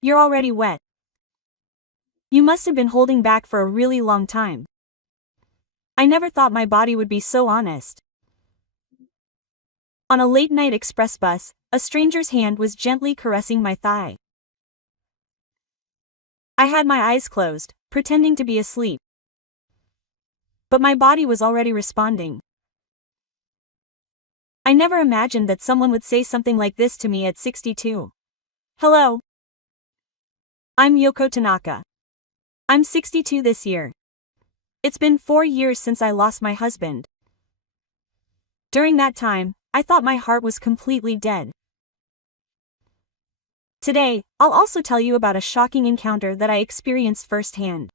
You're already wet. You must have been holding back for a really long time. I never thought my body would be so honest. On a late-night express bus, a stranger's hand was gently caressing my thigh. I had my eyes closed, pretending to be asleep. But my body was already responding. I never imagined that someone would say something like this to me at 62. Hello. I'm Yoko Tanaka. I'm 62 this year. It's been 4 years since I lost my husband. During that time, I thought my heart was completely dead. Today, I'll also tell you about a shocking encounter that I experienced firsthand.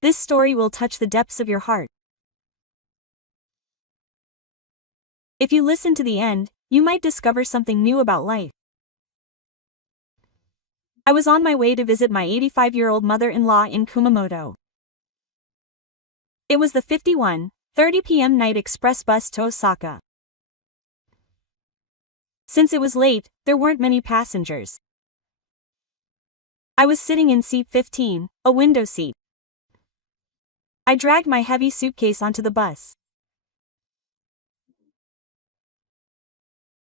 This story will touch the depths of your heart. If you listen to the end, you might discover something new about life. I was on my way to visit my 85-year-old mother-in-law in Kumamoto. It was the 51:30 p.m. night express bus to Osaka. Since it was late, there weren't many passengers. I was sitting in seat 15, a window seat. I dragged my heavy suitcase onto the bus.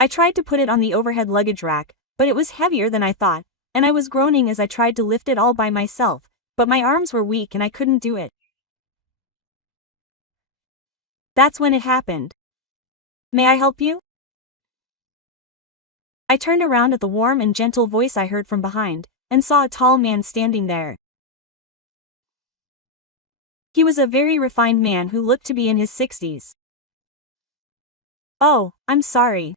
I tried to put it on the overhead luggage rack, but it was heavier than I thought, and I was groaning as I tried to lift it all by myself, but my arms were weak and I couldn't do it. That's when it happened. May I help you? I turned around at the warm and gentle voice I heard from behind, and saw a tall man standing there. He was a very refined man who looked to be in his 60s. Oh, I'm sorry.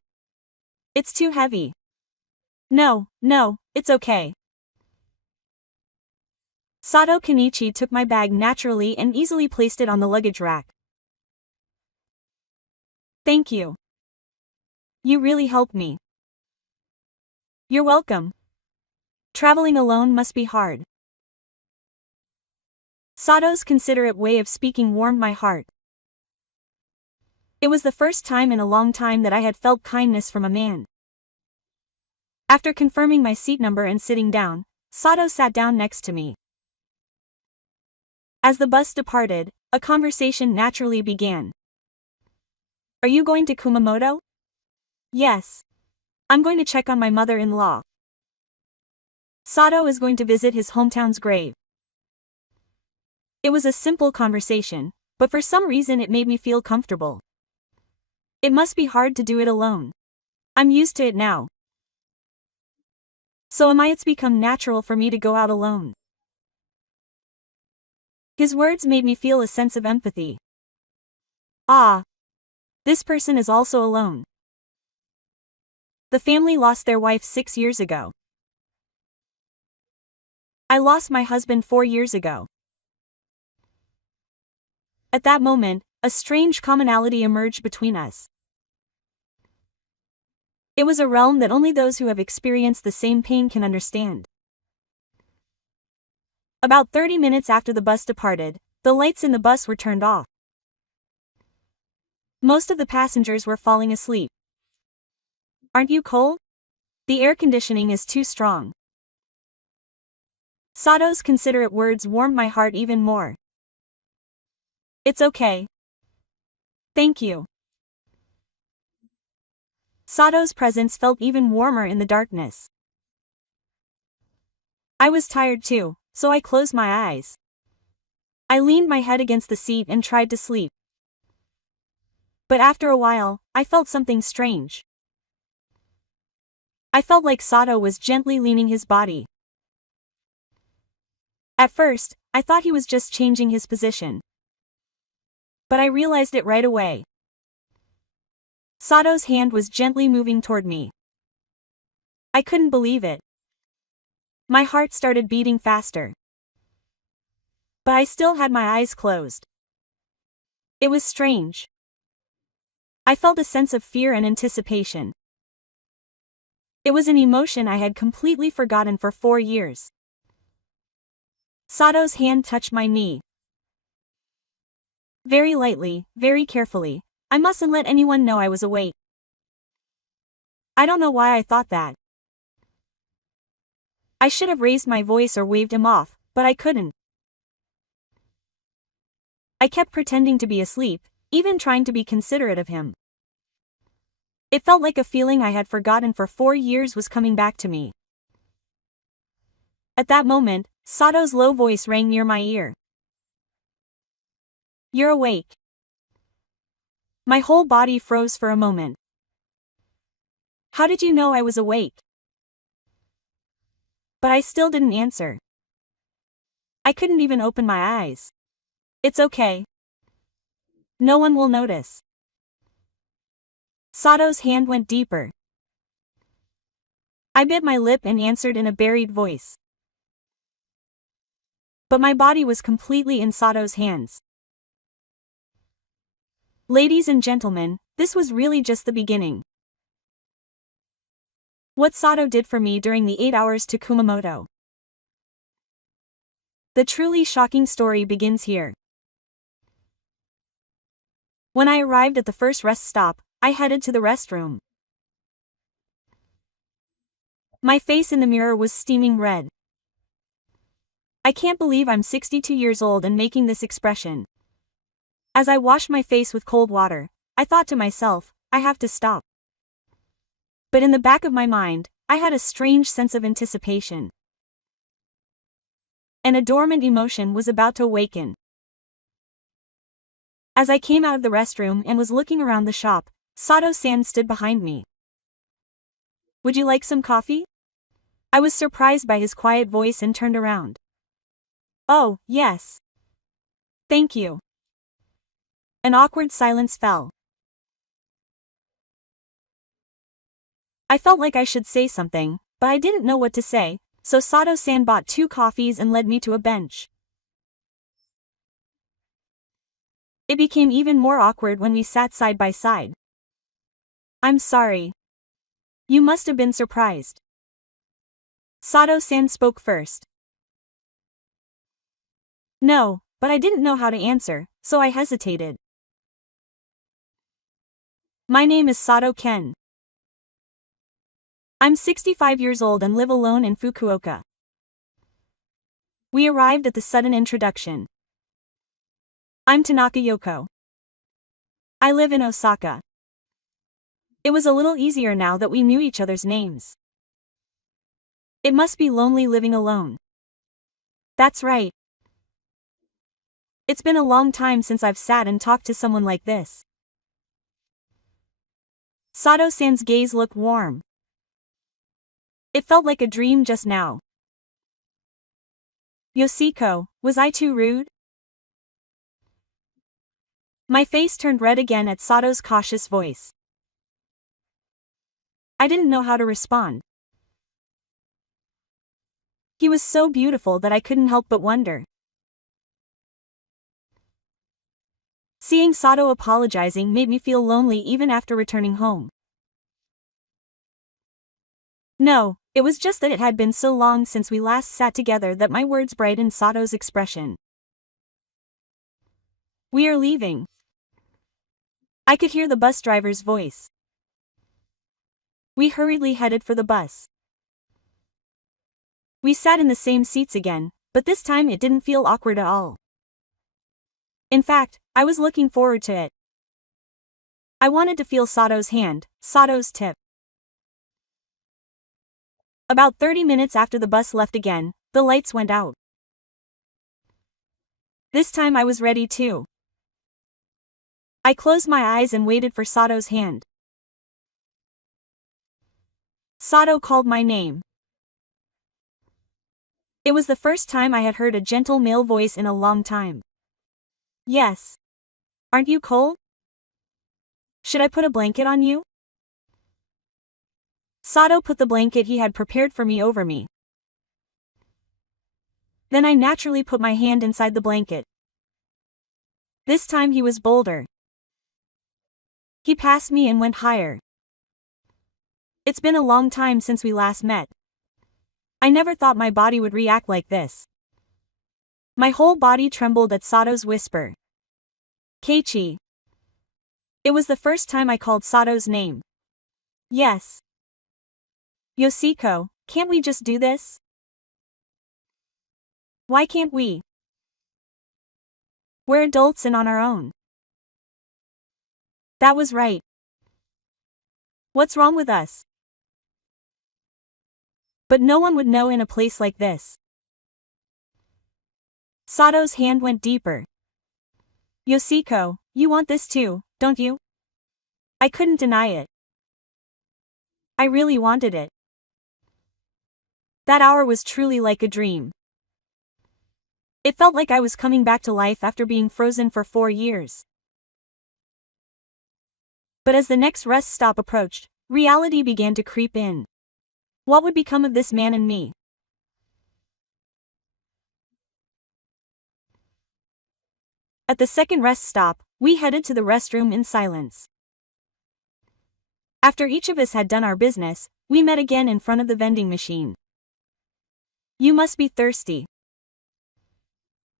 It's too heavy. No, it's okay. Sato Kenichi took my bag naturally and easily placed it on the luggage rack. Thank you. You really helped me. You're welcome. Traveling alone must be hard. Sato's considerate way of speaking warmed my heart. It was the first time in a long time that I had felt kindness from a man. After confirming my seat number and sitting down, Sato sat down next to me. As the bus departed, a conversation naturally began. Are you going to Kumamoto? Yes. I'm going to check on my mother-in-law. Sato is going to visit his hometown's grave. It was a simple conversation, but for some reason it made me feel comfortable. It must be hard to do it alone. I'm used to it now. So it's become natural for me to go out alone. His words made me feel a sense of empathy. Ah. This person is also alone. The family lost their wife 6 years ago. I lost my husband 4 years ago. At that moment, a strange commonality emerged between us. It was a realm that only those who have experienced the same pain can understand. About 30 minutes after the bus departed, the lights in the bus were turned off. Most of the passengers were falling asleep. Aren't you cold? The air conditioning is too strong. Sato's considerate words warmed my heart even more. It's okay. Thank you. Sato's presence felt even warmer in the darkness. I was tired too, so I closed my eyes. I leaned my head against the seat and tried to sleep. But after a while, I felt something strange. I felt like Sato was gently leaning his body. At first, I thought he was just changing his position. But I realized it right away. Sato's hand was gently moving toward me. I couldn't believe it. My heart started beating faster. But I still had my eyes closed. It was strange. I felt a sense of fear and anticipation. It was an emotion I had completely forgotten for 4 years. Sato's hand touched my knee. Very lightly, very carefully. I mustn't let anyone know I was awake. I don't know why I thought that. I should have raised my voice or waved him off, but I couldn't. I kept pretending to be asleep, even trying to be considerate of him. It felt like a feeling I had forgotten for 4 years was coming back to me. At that moment, Sato's low voice rang near my ear. You're awake. My whole body froze for a moment. How did you know I was awake? But I still didn't answer. I couldn't even open my eyes. It's okay. No one will notice. Sato's hand went deeper. I bit my lip and answered in a buried voice. But my body was completely in Sato's hands. Ladies and gentlemen, this was really just the beginning. What Sato did for me during the 8 hours to Kumamoto. The truly shocking story begins here. When I arrived at the first rest stop, I headed to the restroom. My face in the mirror was steaming red. I can't believe I'm 62 years old and making this expression. As I washed my face with cold water, I thought to myself, I have to stop. But in the back of my mind, I had a strange sense of anticipation. A dormant emotion was about to awaken. As I came out of the restroom and was looking around the shop, Sato-san stood behind me. Would you like some coffee? I was surprised by his quiet voice and turned around. Oh, yes. Thank you. An awkward silence fell. I felt like I should say something, but I didn't know what to say, so Sato-san bought 2 coffees and led me to a bench. It became even more awkward when we sat side by side. I'm sorry. You must have been surprised. Sato-san spoke first. No, but I didn't know how to answer, so I hesitated. My name is Sato Ken. I'm 65 years old and live alone in Fukuoka. We arrived at the sudden introduction. I'm Tanaka Yoko. I live in Osaka. It was a little easier now that we knew each other's names. It must be lonely living alone. That's right. It's been a long time since I've sat and talked to someone like this. Sato-san's gaze looked warm. It felt like a dream just now. Yoshiko, was I too rude? My face turned red again at Sato's cautious voice. I didn't know how to respond. He was so beautiful that I couldn't help but wonder. Seeing Sato apologizing made me feel lonely even after returning home. No, it was just that it had been so long since we last sat together that my words brightened Sato's expression. We are leaving. I could hear the bus driver's voice. We hurriedly headed for the bus. We sat in the same seats again, but this time it didn't feel awkward at all. In fact, I was looking forward to it. I wanted to feel Sato's hand, Sato's tip. About 30 minutes after the bus left again, the lights went out. This time I was ready too. I closed my eyes and waited for Sato's hand. Sato called my name. It was the first time I had heard a gentle male voice in a long time. Yes. Aren't you cold? Should I put a blanket on you? Sato put the blanket he had prepared for me over me. Then I naturally put my hand inside the blanket. This time he was bolder. He passed me and went higher. It's been a long time since we last met. I never thought my body would react like this. My whole body trembled at Sato's whisper. Keiichi. It was the first time I called Sato's name. Yes. Yoshiko, can't we just do this? Why can't we? We're adults and on our own. That was right. What's wrong with us? But no one would know in a place like this. Sato's hand went deeper. Yoshiko, you want this too, don't you? I couldn't deny it. I really wanted it. That hour was truly like a dream. It felt like I was coming back to life after being frozen for 4 years. But as the next rest stop approached, reality began to creep in. What would become of this man and me? At the second rest stop, we headed to the restroom in silence. After each of us had done our business, we met again in front of the vending machine. You must be thirsty.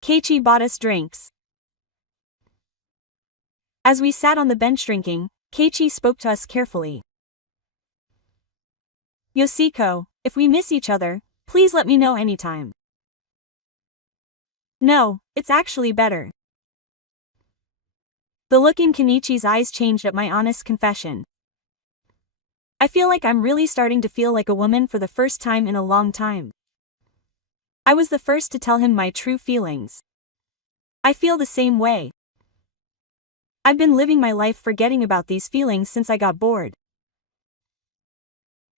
Keiichi bought us drinks. As we sat on the bench drinking, Keiichi spoke to us carefully. Yoshiko, if we miss each other, please let me know anytime. No, it's actually better. The look in Kenichi's eyes changed at my honest confession. I feel like I'm really starting to feel like a woman for the first time in a long time. I was the first to tell him my true feelings. I feel the same way. I've been living my life forgetting about these feelings since I got bored.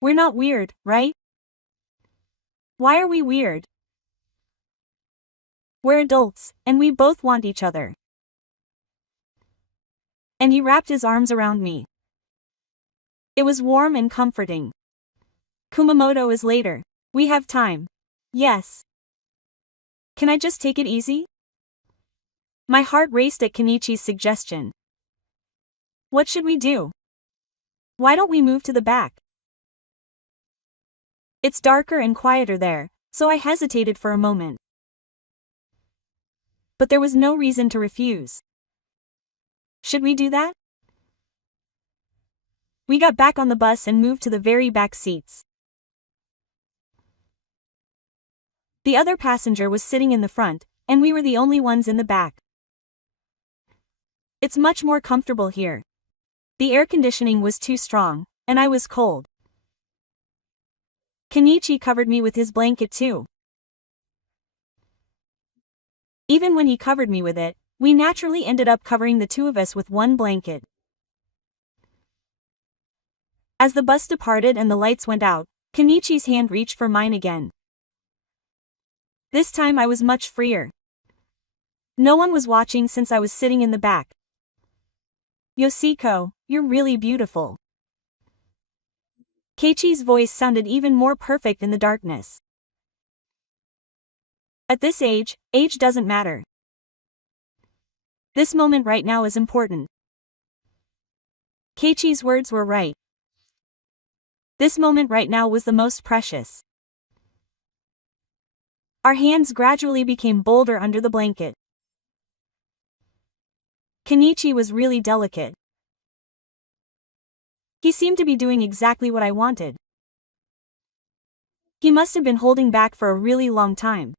We're not weird, right? Why are we weird? We're adults, and we both want each other. And he wrapped his arms around me. It was warm and comforting. Kumamoto is later. We have time. Yes. Can I just take it easy? My heart raced at Kenichi's suggestion. What should we do? Why don't we move to the back? It's darker and quieter there, so I hesitated for a moment. But there was no reason to refuse. Should we do that? We got back on the bus and moved to the very back seats. The other passenger was sitting in the front, and we were the only ones in the back. It's much more comfortable here. The air conditioning was too strong, and I was cold. Kenichi covered me with his blanket too. Even when he covered me with it, we naturally ended up covering the two of us with one blanket. As the bus departed and the lights went out, Kenichi's hand reached for mine again. This time I was much freer. No one was watching since I was sitting in the back. Yoshiko, you're really beautiful. Keiichi's voice sounded even more perfect in the darkness. At this age doesn't matter. This moment right now is important. Keiichi's words were right. This moment right now was the most precious. Our hands gradually became bolder under the blanket. Kenichi was really delicate. He seemed to be doing exactly what I wanted. He must have been holding back for a really long time.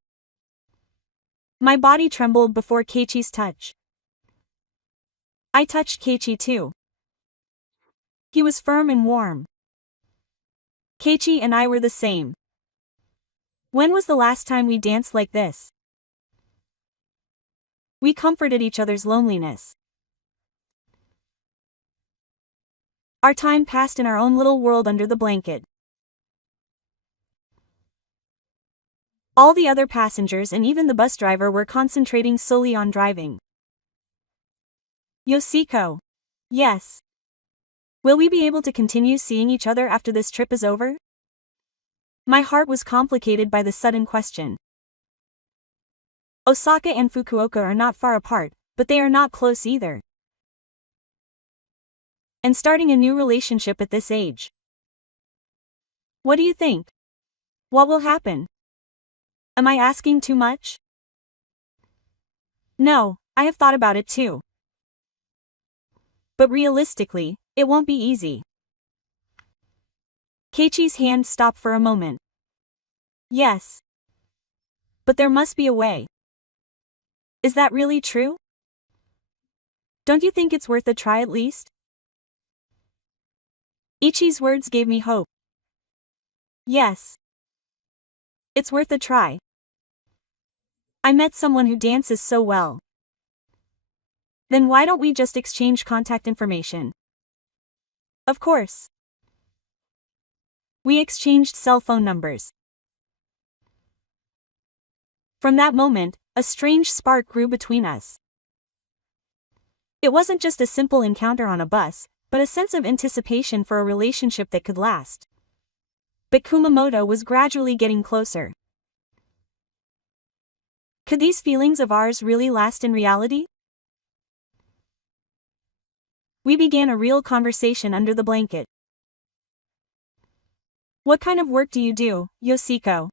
My body trembled before Keiichi's touch. I touched Keiichi too. He was firm and warm. Keiichi and I were the same. When was the last time we danced like this? We comforted each other's loneliness. Our time passed in our own little world under the blanket. All the other passengers and even the bus driver were concentrating solely on driving. Yoshiko. Yes. Will we be able to continue seeing each other after this trip is over? My heart was complicated by the sudden question. Osaka and Fukuoka are not far apart, but they are not close either. And starting a new relationship at this age. What do you think? What will happen? Am I asking too much? No, I have thought about it too. But realistically, it won't be easy. Keiichi's hand stopped for a moment. Yes. But there must be a way. Is that really true? Don't you think it's worth a try at least? Ichi's words gave me hope. Yes. It's worth a try. I met someone who dances so well. Then why don't we just exchange contact information? Of course. We exchanged cell phone numbers. From that moment, a strange spark grew between us. It wasn't just a simple encounter on a bus, but a sense of anticipation for a relationship that could last. But Kumamoto was gradually getting closer. Could these feelings of ours really last in reality? We began a real conversation under the blanket. What kind of work do you do, Yoshiko?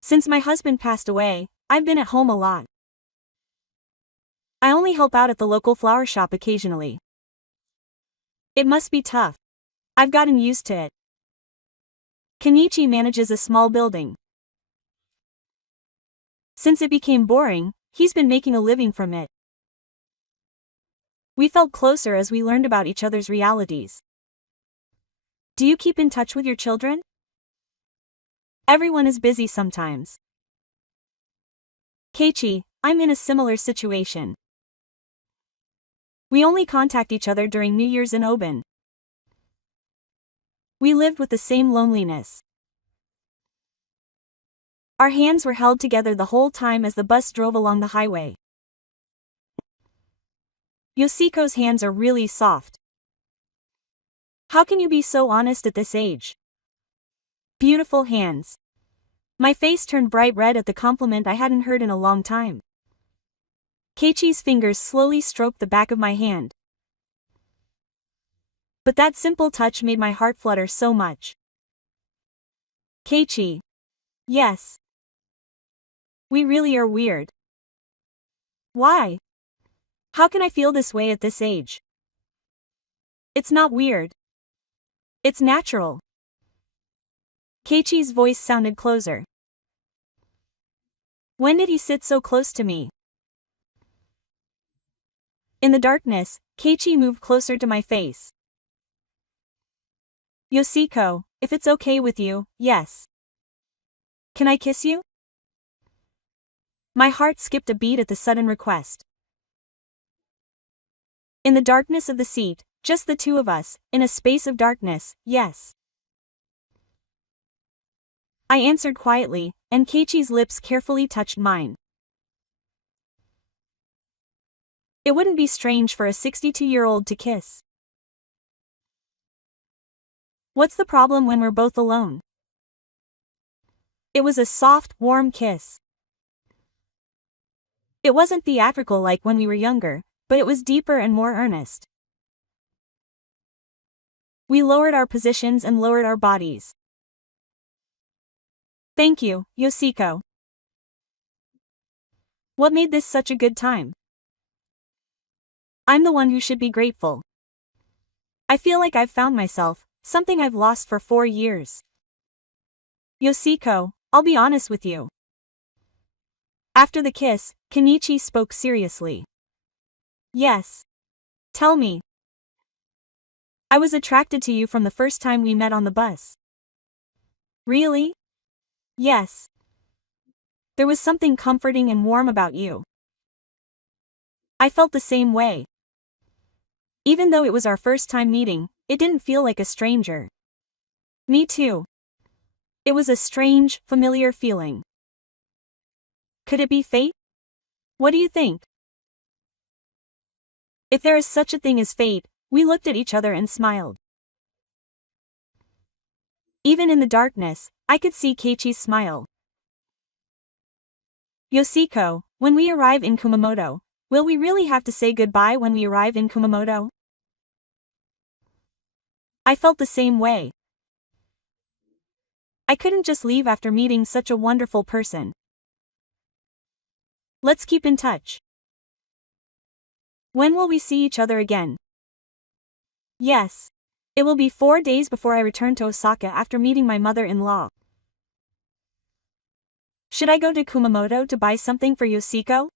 Since my husband passed away, I've been at home a lot. I only help out at the local flower shop occasionally. It must be tough. I've gotten used to it. Kenichi manages a small building. Since it became boring, he's been making a living from it. We felt closer as we learned about each other's realities. Do you keep in touch with your children? Everyone is busy sometimes. Keiichi, I'm in a similar situation. We only contact each other during New Year's in Oban. We lived with the same loneliness. Our hands were held together the whole time as the bus drove along the highway. Yoshiko's hands are really soft. How can you be so honest at this age? Beautiful hands. My face turned bright red at the compliment I hadn't heard in a long time. Keiichi's fingers slowly stroked the back of my hand. But that simple touch made my heart flutter so much. Keiichi. Yes. We really are weird. Why? How can I feel this way at this age? It's not weird. It's natural. Keiichi's voice sounded closer. When did he sit so close to me? In the darkness, Keiichi moved closer to my face. Yoshiko, if it's okay with you, yes. Can I kiss you? My heart skipped a beat at the sudden request. In the darkness of the seat, just the two of us, in a space of darkness, yes. I answered quietly, and Keiichi's lips carefully touched mine. It wouldn't be strange for a 62-year-old to kiss. What's the problem when we're both alone? It was a soft, warm kiss. It wasn't theatrical like when we were younger, but it was deeper and more earnest. We lowered our positions and lowered our bodies. Thank you, Yoshiko. What made this such a good time? I'm the one who should be grateful. I feel like I've found myself, something I've lost for 4 years. Yoshiko, I'll be honest with you. After the kiss, Kenichi spoke seriously. Yes. Tell me. I was attracted to you from the first time we met on the bus. Really? Yes. There was something comforting and warm about you. I felt the same way. Even though it was our first time meeting, it didn't feel like a stranger. Me too. It was a strange, familiar feeling. Could it be fate? What do you think? If there is such a thing as fate, we looked at each other and smiled. Even in the darkness, I could see Keiichi's smile. Yoshiko, when we arrive in Kumamoto, will we really have to say goodbye when we arrive in Kumamoto? I felt the same way. I couldn't just leave after meeting such a wonderful person. Let's keep in touch. When will we see each other again? Yes. It will be 4 days before I return to Osaka after meeting my mother-in-law. Should I go to Kumamoto to buy something for Yoshiko?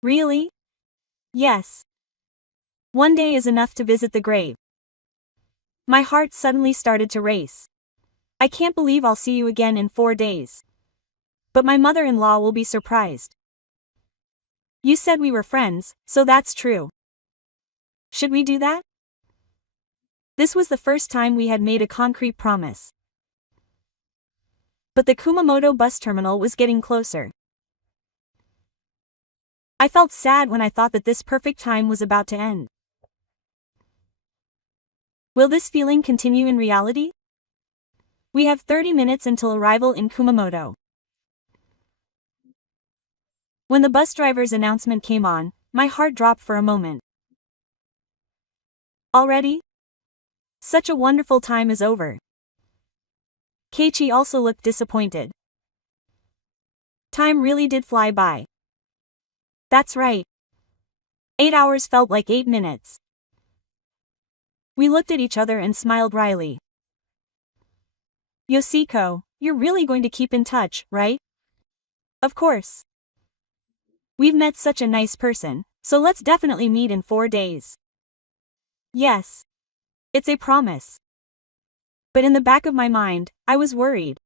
Really? Yes. One day is enough to visit the grave. My heart suddenly started to race. I can't believe I'll see you again in 4 days. But my mother-in-law will be surprised. You said we were friends, so that's true. Should we do that? This was the first time we had made a concrete promise. But the Kumamoto bus terminal was getting closer. I felt sad when I thought that this perfect time was about to end. Will this feeling continue in reality? We have 30 minutes until arrival in Kumamoto. When the bus driver's announcement came on, my heart dropped for a moment. Already? Such a wonderful time is over. Keiichi also looked disappointed. Time really did fly by. That's right. 8 hours felt like 8 minutes. We looked at each other and smiled wryly. Yoshiko, you're really going to keep in touch, right? Of course. We've met such a nice person, so let's definitely meet in 4 days. Yes. It's a promise. But in the back of my mind, I was worried.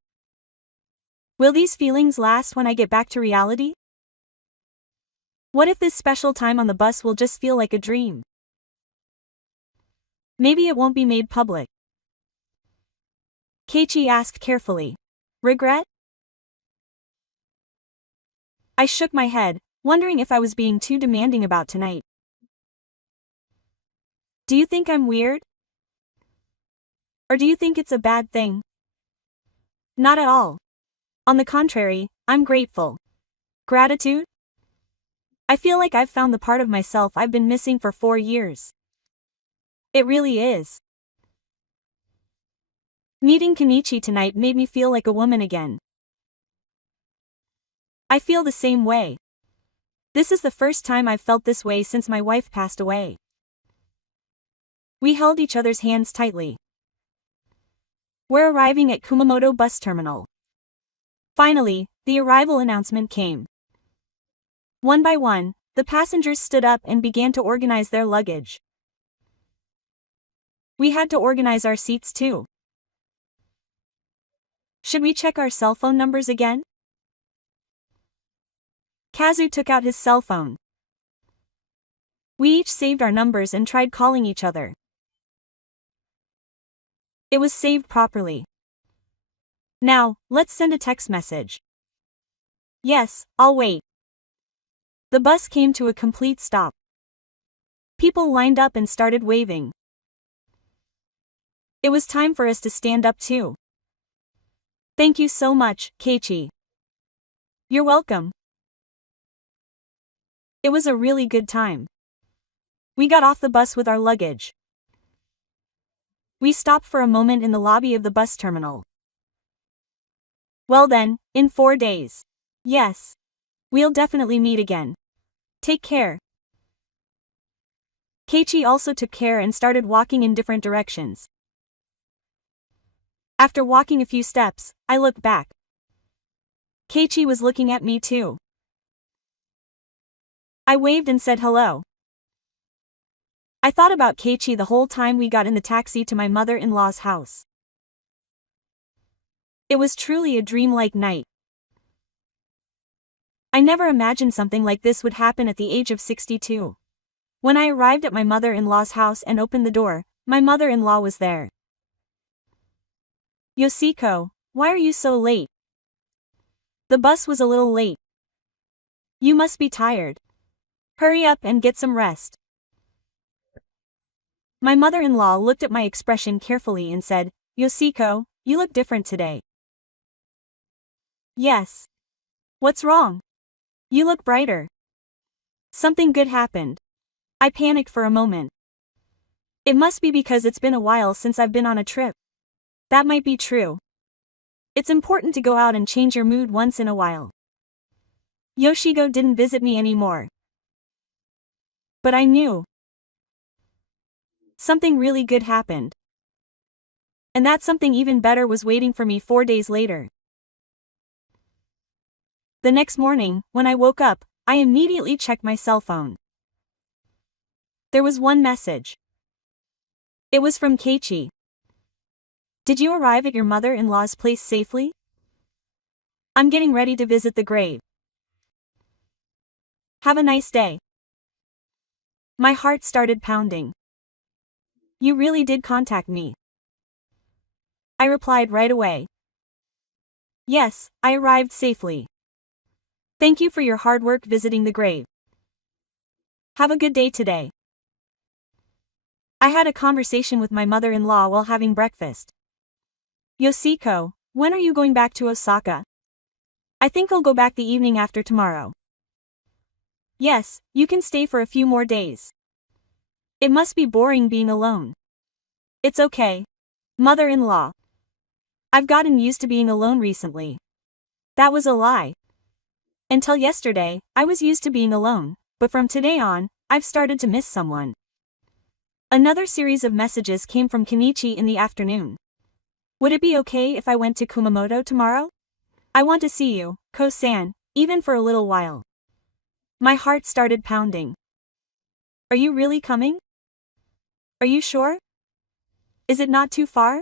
Will these feelings last when I get back to reality? What if this special time on the bus will just feel like a dream? Maybe it won't be made public. Keiichi asked carefully. Regret? I shook my head, wondering if I was being too demanding about tonight. Do you think I'm weird? Or do you think it's a bad thing? Not at all. On the contrary, I'm grateful. Gratitude? I feel like I've found the part of myself I've been missing for 4 years. It really is. Meeting Kenichi tonight made me feel like a woman again. I feel the same way. This is the first time I've felt this way since my wife passed away. We held each other's hands tightly. We're arriving at Kumamoto bus terminal. Finally, the arrival announcement came. One by one, the passengers stood up and began to organize their luggage. We had to organize our seats too. Should we check our cell phone numbers again? Kazu took out his cell phone. We each saved our numbers and tried calling each other. It was saved properly. Now, let's send a text message. Yes, I'll wait. The bus came to a complete stop. People lined up and started waving. It was time for us to stand up too. Thank you so much, Keiichi. You're welcome. It was a really good time. We got off the bus with our luggage. We stopped for a moment in the lobby of the bus terminal. Well then, in 4 days. Yes. We'll definitely meet again. Take care. Keiichi also took care and started walking in different directions. After walking a few steps, I looked back. Keiichi was looking at me too. I waved and said hello. I thought about Keiichi the whole time we got in the taxi to my mother-in-law's house. It was truly a dreamlike night. I never imagined something like this would happen at the age of 62. When I arrived at my mother-in-law's house and opened the door, my mother-in-law was there. Yoshiko, why are you so late? The bus was a little late. You must be tired. Hurry up and get some rest. My mother-in-law looked at my expression carefully and said, Yoshiko, you look different today. Yes. What's wrong? You look brighter. Something good happened. I panicked for a moment. It must be because it's been a while since I've been on a trip. That might be true. It's important to go out and change your mood once in a while. Yoshiko didn't visit me anymore. But I knew. Something really good happened. And that something even better was waiting for me 4 days later. The next morning, when I woke up, I immediately checked my cell phone. There was one message. It was from Keiichi. Did you arrive at your mother-in-law's place safely? I'm getting ready to visit the grave. Have a nice day. My heart started pounding. You really did contact me. I replied right away. Yes, I arrived safely. Thank you for your hard work visiting the grave. Have a good day today. I had a conversation with my mother-in-law while having breakfast. Yoshiko, when are you going back to Osaka? I think I'll go back the evening after tomorrow. Yes, you can stay for a few more days. It must be boring being alone. It's okay. Mother-in-law. I've gotten used to being alone recently. That was a lie. Until yesterday, I was used to being alone, but from today on, I've started to miss someone. Another series of messages came from Kenichi in the afternoon. Would it be okay if I went to Kumamoto tomorrow? I want to see you, Ko-san, even for a little while. My heart started pounding. Are you really coming? Are you sure? Is it not too far?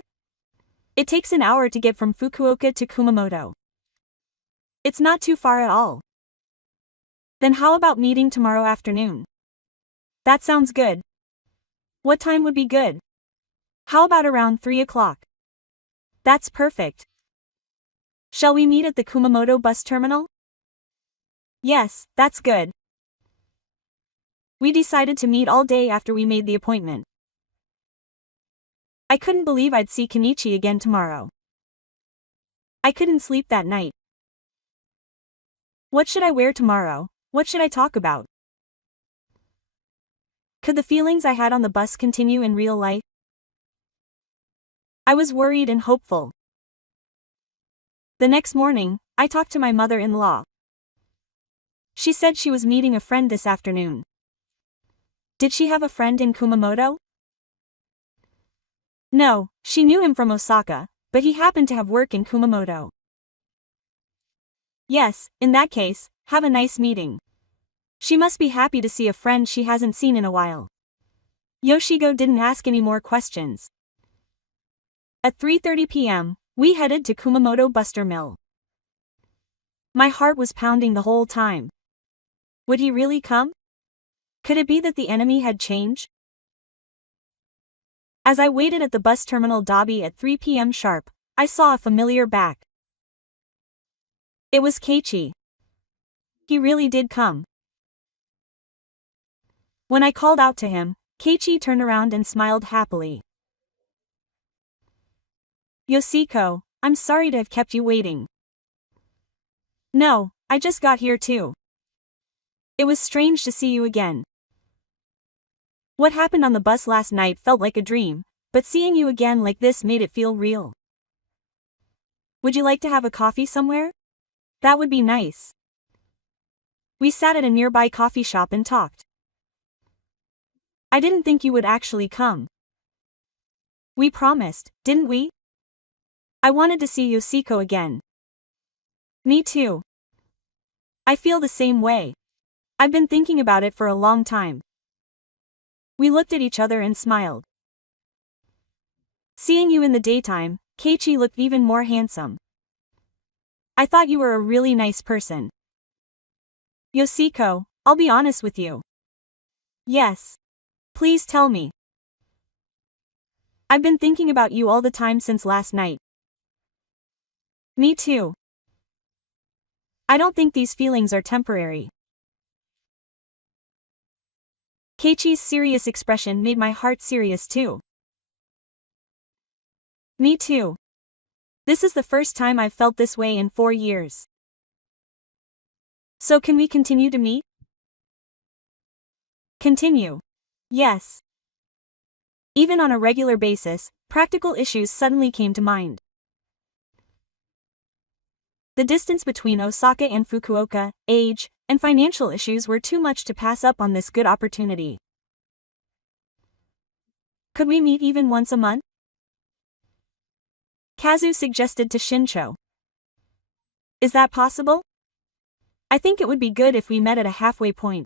It takes an hour to get from Fukuoka to Kumamoto. It's not too far at all. Then how about meeting tomorrow afternoon? That sounds good. What time would be good? How about around 3 o'clock? That's perfect. Shall we meet at the Kumamoto bus terminal? Yes, that's good. We decided to meet all day after we made the appointment. I couldn't believe I'd see Kenichi again tomorrow. I couldn't sleep that night. What should I wear tomorrow? What should I talk about? Could the feelings I had on the bus continue in real life? I was worried and hopeful. The next morning, I talked to my mother-in-law. She said she was meeting a friend this afternoon. Did she have a friend in Kumamoto? No, she knew him from Osaka, but he happened to have work in Kumamoto. Yes, in that case, have a nice meeting. She must be happy to see a friend she hasn't seen in a while. Yoshiko didn't ask any more questions. At 3:30 p.m., we headed to Kumamoto bus terminal. My heart was pounding the whole time. Would he really come? Could it be that the enemy had changed? As I waited at the bus terminal lobby at 3 p.m. sharp, I saw a familiar back. It was Keiichi. He really did come. When I called out to him, Keiichi turned around and smiled happily. Yoshiko, I'm sorry to have kept you waiting. No, I just got here too. It was strange to see you again. What happened on the bus last night felt like a dream, but seeing you again like this made it feel real. Would you like to have a coffee somewhere? That would be nice. We sat at a nearby coffee shop and talked. I didn't think you would actually come. We promised, didn't we? I wanted to see Yoshiko again. Me too. I feel the same way. I've been thinking about it for a long time. We looked at each other and smiled. Seeing you in the daytime, Keiichi looked even more handsome. I thought you were a really nice person. Yoshiko, I'll be honest with you. Yes. Please tell me. I've been thinking about you all the time since last night. Me too. I don't think these feelings are temporary. Keiichi's serious expression made my heart serious too. Me too. This is the first time I've felt this way in 4 years. So can we continue to meet? Continue. Yes. Even on a regular basis, practical issues suddenly came to mind. The distance between Osaka and Fukuoka, age, and financial issues were too much to pass up on this good opportunity. Could we meet even once a month? Kazu suggested to Shincho. Is that possible? I think it would be good if we met at a halfway point.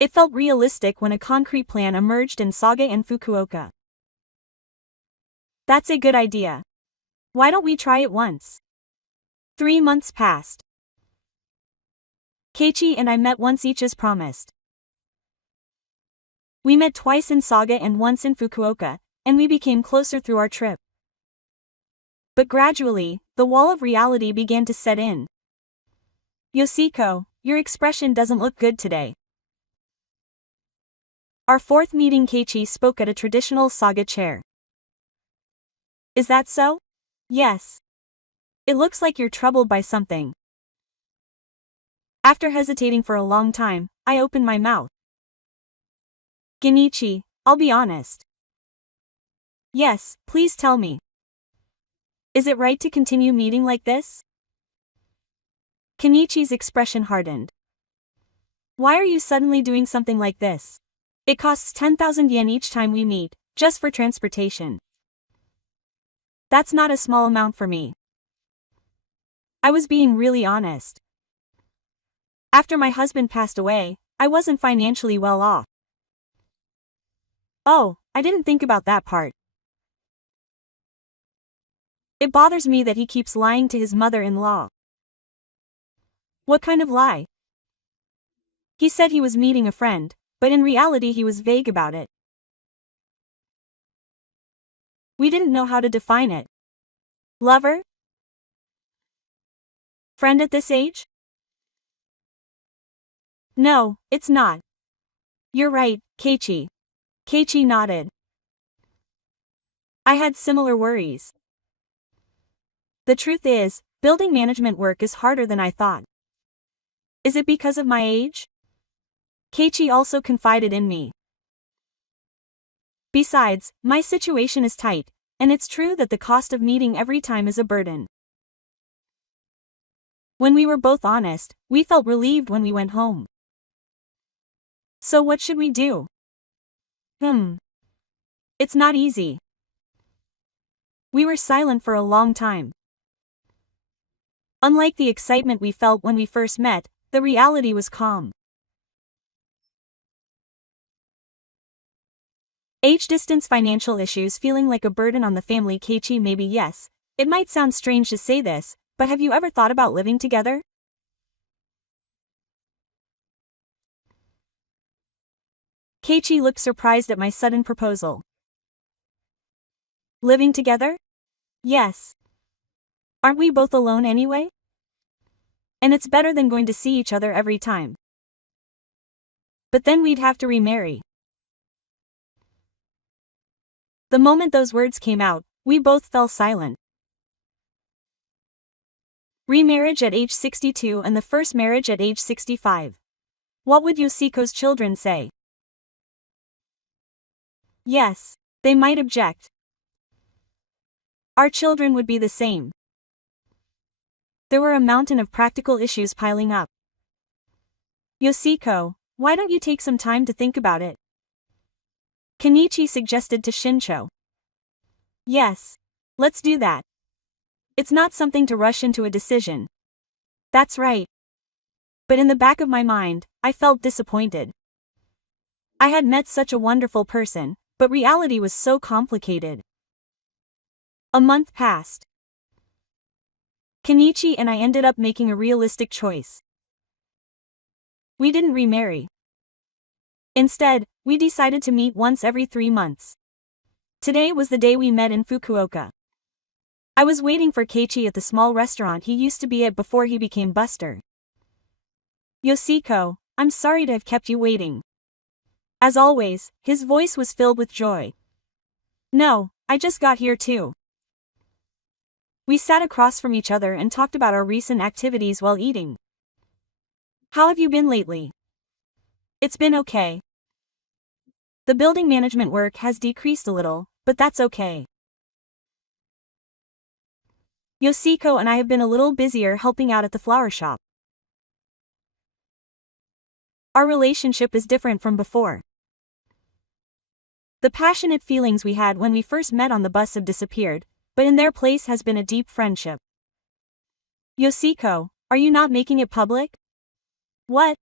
It felt realistic when a concrete plan emerged in Saga and Fukuoka. That's a good idea. Why don't we try it once? 3 months passed. Keiichi and I met once each as promised. We met twice in Saga and once in Fukuoka, and we became closer through our trip. But gradually, the wall of reality began to set in. Yoshiko, your expression doesn't look good today. Our fourth meeting, Keiichi spoke at a traditional Saga chair. Is that so? Yes. It looks like you're troubled by something. After hesitating for a long time, I opened my mouth. Genichi, I'll be honest. Yes, please tell me. Is it right to continue meeting like this? Kenichi's expression hardened. Why are you suddenly doing something like this? It costs 10,000 yen each time we meet, just for transportation. That's not a small amount for me. I was being really honest. After my husband passed away, I wasn't financially well off. Oh, I didn't think about that part. It bothers me that he keeps lying to his mother-in-law. What kind of lie? He said he was meeting a friend, but in reality he was vague about it. We didn't know how to define it. Lover? Friend at this age? No, it's not. You're right, Keiichi. Keiichi nodded. I had similar worries. The truth is, building management work is harder than I thought. Is it because of my age? Keiichi also confided in me. Besides, my situation is tight, and it's true that the cost of meeting every time is a burden. When we were both honest, we felt relieved when we went home. So what should we do? It's not easy. We were silent for a long time. Unlike the excitement we felt when we first met, the reality was calm. Age distance, financial issues feeling like a burden on the family. Keiichi, maybe yes. It might sound strange to say this, but have you ever thought about living together? Keiichi looked surprised at my sudden proposal. Living together? Yes. Aren't we both alone anyway? And it's better than going to see each other every time. But then we'd have to remarry. The moment those words came out, we both fell silent. Remarriage at age 62 and the first marriage at age 65. What would Yoshiko's children say? Yes, they might object. Our children would be the same. There were a mountain of practical issues piling up. Yoshiko, why don't you take some time to think about it? Kenichi suggested to Shincho. Yes, let's do that. It's not something to rush into a decision. That's right. But in the back of my mind, I felt disappointed. I had met such a wonderful person, but reality was so complicated. A month passed. Kenichi and I ended up making a realistic choice. We didn't remarry. Instead, we decided to meet once every 3 months. Today was the day we met in Fukuoka. I was waiting for Keiichi at the small restaurant he used to be at before he became Buster. Yoshiko, I'm sorry to have kept you waiting. As always, his voice was filled with joy. No, I just got here too. We sat across from each other and talked about our recent activities while eating. How have you been lately? It's been okay. The building management work has decreased a little, but that's okay. Yoshiko and I have been a little busier helping out at the flower shop. Our relationship is different from before. The passionate feelings we had when we first met on the bus have disappeared, but in their place has been a deep friendship. Yoshiko, Are you not making it public? What?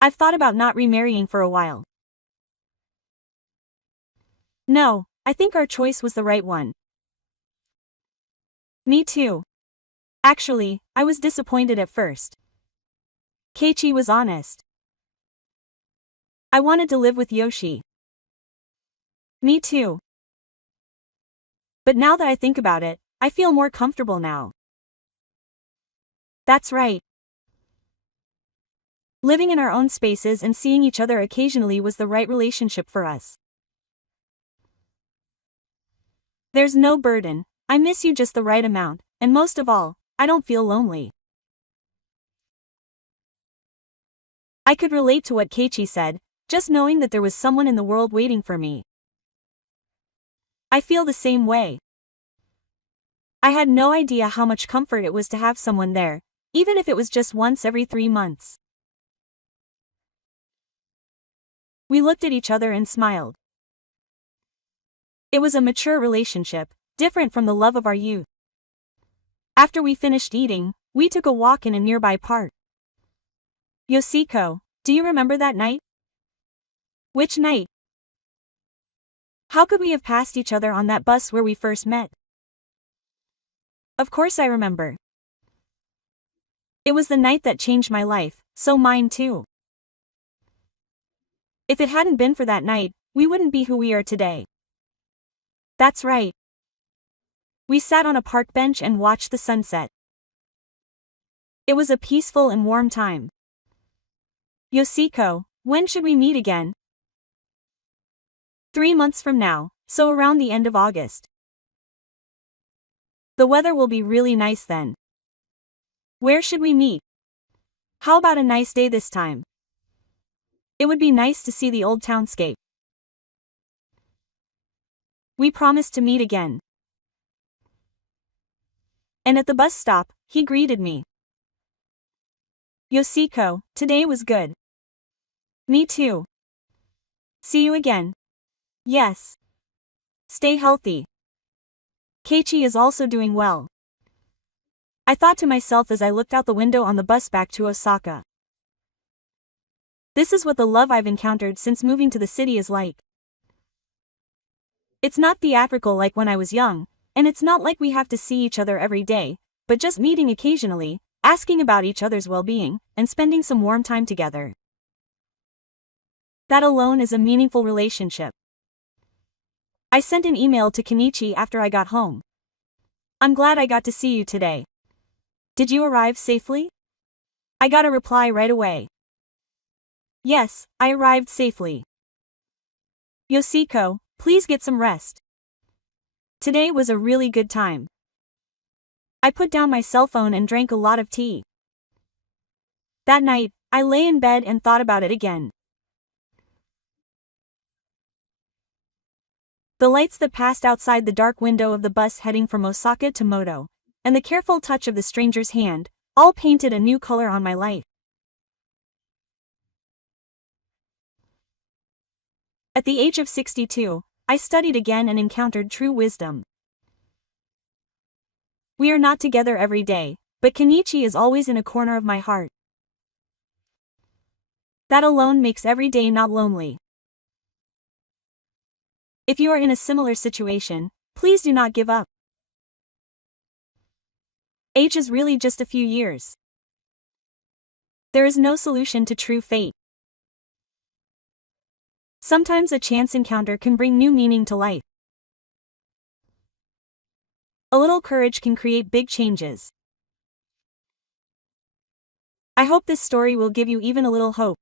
I've thought about not remarrying for a while. No, I think our choice was the right one. Me too. Actually, I was disappointed at first. Keiichi was honest. I wanted to live with Yoshi. Me too. But now that I think about it, I feel more comfortable now. That's right. Living in our own spaces and seeing each other occasionally was the right relationship for us. There's no burden, I miss you just the right amount, and most of all, I don't feel lonely. I could relate to what Keiichi said, just knowing that there was someone in the world waiting for me. I feel the same way. I had no idea how much comfort it was to have someone there, even if it was just once every 3 months. We looked at each other and smiled. It was a mature relationship, different from the love of our youth. After we finished eating, we took a walk in a nearby park. Yoshiko, do you remember that night? Which night? How could we have passed each other on that bus where we first met? Of course I remember. It was the night that changed my life, so mine too. If it hadn't been for that night, we wouldn't be who we are today. That's right. We sat on a park bench and watched the sunset. It was a peaceful and warm time. Yoshiko, when should we meet again? 3 months from now, so around the end of August. The weather will be really nice then. Where should we meet? How about a nice day this time? It would be nice to see the old townscape. We promised to meet again. And at the bus stop, he greeted me. Yoshiko, today was good. Me too. See you again. Yes. Stay healthy. Keiichi is also doing well. I thought to myself as I looked out the window on the bus back to Osaka. This is what the love I've encountered since moving to the city is like. It's not theatrical like when I was young, and it's not like we have to see each other every day, but just meeting occasionally, asking about each other's well-being, and spending some warm time together. That alone is a meaningful relationship. I sent an email to Kenichi after I got home. I'm glad I got to see you today. Did you arrive safely? I got a reply right away. Yes, I arrived safely. Yoshiko, please get some rest. Today was a really good time. I put down my cell phone and drank a lot of tea. That night, I lay in bed and thought about it again. The lights that passed outside the dark window of the bus heading from Osaka to Moto, and the careful touch of the stranger's hand, all painted a new color on my life. At the age of 62, I studied again and encountered true wisdom. We are not together every day, but Kenichi is always in a corner of my heart. That alone makes every day not lonely. If you are in a similar situation, please do not give up. Age is really just a few years. There is no solution to true fate. Sometimes a chance encounter can bring new meaning to life. A little courage can create big changes. I hope this story will give you even a little hope.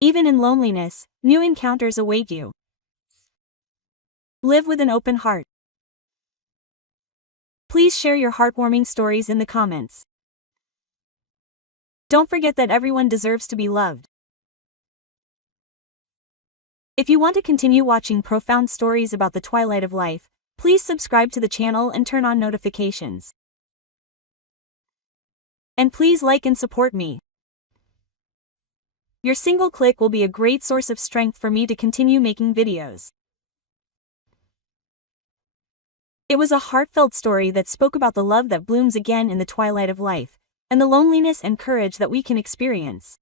Even in loneliness, new encounters await you. Live with an open heart. Please share your heartwarming stories in the comments. Don't forget that everyone deserves to be loved. If you want to continue watching profound stories about the twilight of life, please subscribe to the channel and turn on notifications. And please like and support me. Your single click will be a great source of strength for me to continue making videos. It was a heartfelt story that spoke about the love that blooms again in the twilight of life, and the loneliness and courage that we can experience.